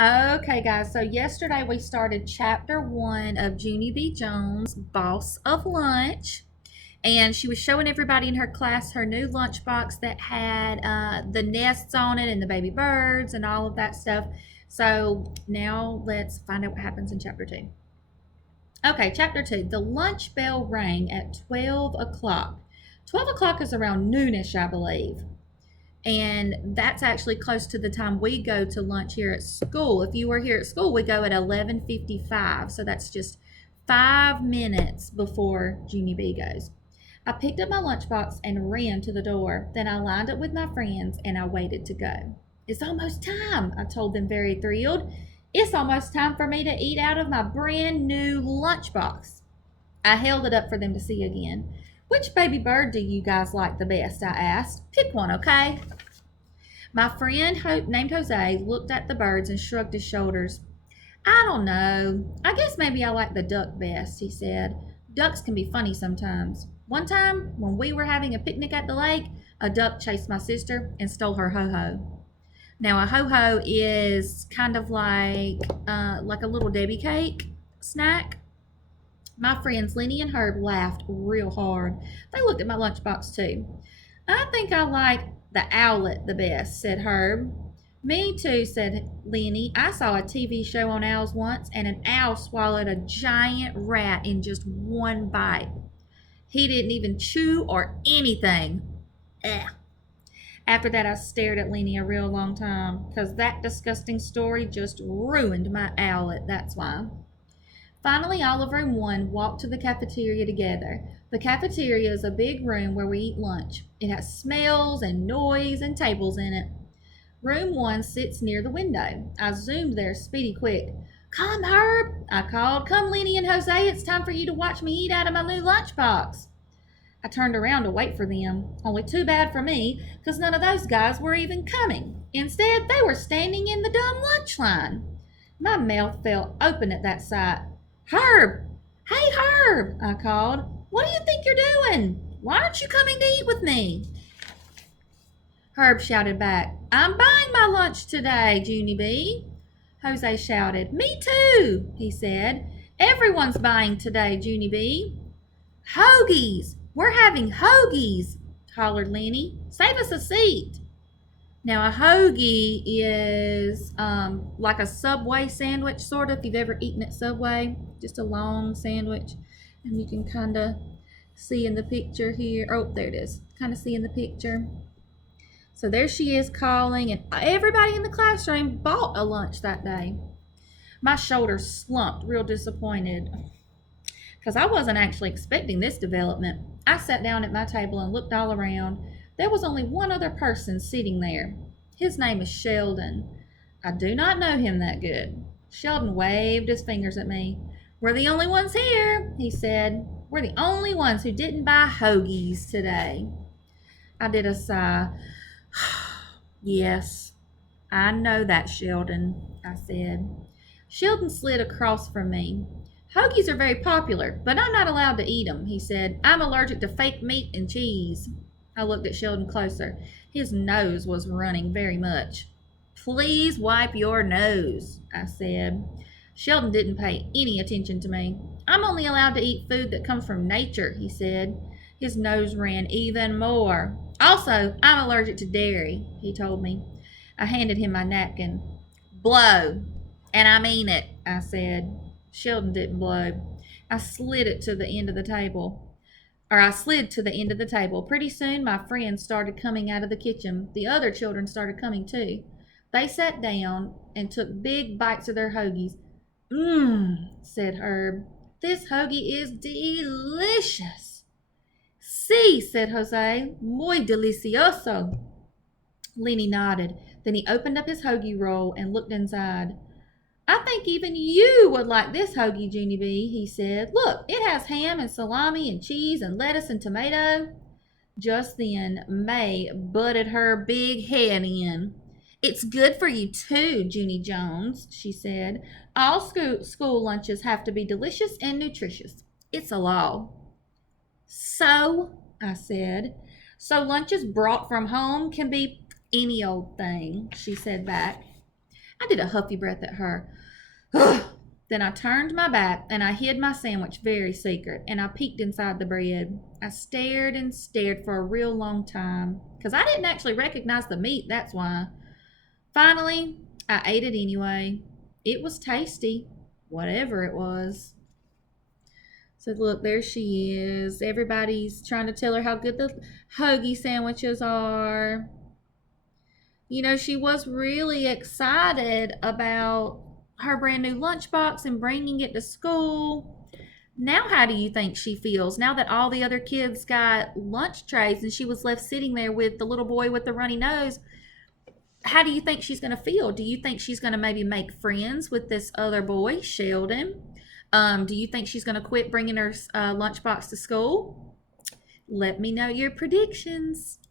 Okay, guys, so yesterday we started chapter 1 of Junie B. Jones' Boss of Lunch, and she was showing everybody in her class her new lunchbox that had the nests on it and the baby birds and all of that stuff. So now let's find out what happens in chapter 2. Okay, chapter 2. The lunch bell rang at 12 o'clock. 12 o'clock is around noonish, I believe. And that's actually close to the time we go to lunch here at school. If you were here at school, we go at 11:55, so that's just 5 minutes before Junie B goes. I picked up my lunchbox and ran to the door. Then I lined up with my friends and I waited to go. It's almost time, I told them, very thrilled. It's almost time for me to eat out of my brand new lunchbox. I held it up for them to see again. Which baby bird do you guys like the best? I asked. Pick one, okay? My friend named Jose looked at the birds and shrugged his shoulders. I don't know. I guess maybe I like the duck best, he said. Ducks can be funny sometimes. One time, when we were having a picnic at the lake, a duck chased my sister and stole her ho-ho. Now, a ho-ho is kind of like a little Debbie cake snack. My friends Lenny and Herb laughed real hard. They looked at my lunchbox too. I think I like the owlet the best, said Herb. Me too, said Lenny. I saw a TV show on owls once, and an owl swallowed a giant rat in just one bite. He didn't even chew or anything. Ugh. After that, I stared at Lenny a real long time, because that disgusting story just ruined my owlet, that's why. Finally, Oliver and one walked to the cafeteria together. The cafeteria is a big room where we eat lunch. It has smells and noise and tables in it. Room 1 sits near the window. I zoomed there speedy quick. Come, Herb, I called. Come, Lenny and Jose, it's time for you to watch me eat out of my new lunchbox. I turned around to wait for them. Only too bad for me, because none of those guys were even coming. Instead, they were standing in the dumb lunch line. My mouth fell open at that sight. Herb! Hey, Herb! I called. What do you think you're doing? Why aren't you coming to eat with me? Herb shouted back, I'm buying my lunch today, Junie B. Jose shouted, Me too, he said. Everyone's buying today, Junie B. Hoagies! We're having hoagies, hollered Lenny. Save us a seat. Now, a hoagie is like a Subway sandwich, sort of, if you've ever eaten at Subway. Just a long sandwich. And you can kind of see in the picture here. Oh, there it is. Kind of see in the picture. So there she is calling, and everybody in the classroom bought a lunch that day. My shoulders slumped, real disappointed, because I wasn't actually expecting this development. I sat down at my table and looked all around. There was only one other person sitting there. His name is Sheldon. I do not know him that good. Sheldon waved his fingers at me. We're the only ones here, he said. We're the only ones who didn't buy hoagies today. I did a sigh. Yes, I know that, Sheldon, I said. Sheldon slid across from me. Hoagies are very popular, but I'm not allowed to eat them, he said. I'm allergic to fake meat and cheese. I looked at Sheldon closer. His nose was running very much. Please wipe your nose, I said. Sheldon didn't pay any attention to me. I'm only allowed to eat food that comes from nature, he said. His nose ran even more. Also, I'm allergic to dairy, he told me. I handed him my napkin. Blow. And I mean it, I said. Sheldon didn't blow. I slid to the end of the table. Pretty soon my friends started coming out of the kitchen. The other children started coming too. They sat down and took big bites of their hoagies. Said Herb. This hoagie is delicious. Sí, said Jose. Muy delicioso. Lenny nodded. Then he opened up his hoagie roll and looked inside. I think even you would like this hoagie, Junie B, he said. Look, it has ham and salami and cheese and lettuce and tomato. Just then, May butted her big head in. It's good for you too, Junie Jones, she said. All school lunches have to be delicious and nutritious. It's a law. So, I said, so lunches brought from home can be any old thing, she said back. I did a huffy breath at her. Then I turned my back and I hid my sandwich very secret and I peeked inside the bread. I stared and stared for a real long time because I didn't actually recognize the meat, that's why. Finally, I ate it anyway. It was tasty, whatever it was. So look, there she is. Everybody's trying to tell her how good the hoagie sandwiches are. You know, she was really excited about her brand new lunchbox and bringing it to school. Now, how do you think she feels? Now that all the other kids got lunch trays and she was left sitting there with the little boy with the runny nose, how do you think she's going to feel? Do you think she's going to maybe make friends with this other boy, Sheldon? Do you think she's going to quit bringing her lunchbox to school? Let me know your predictions.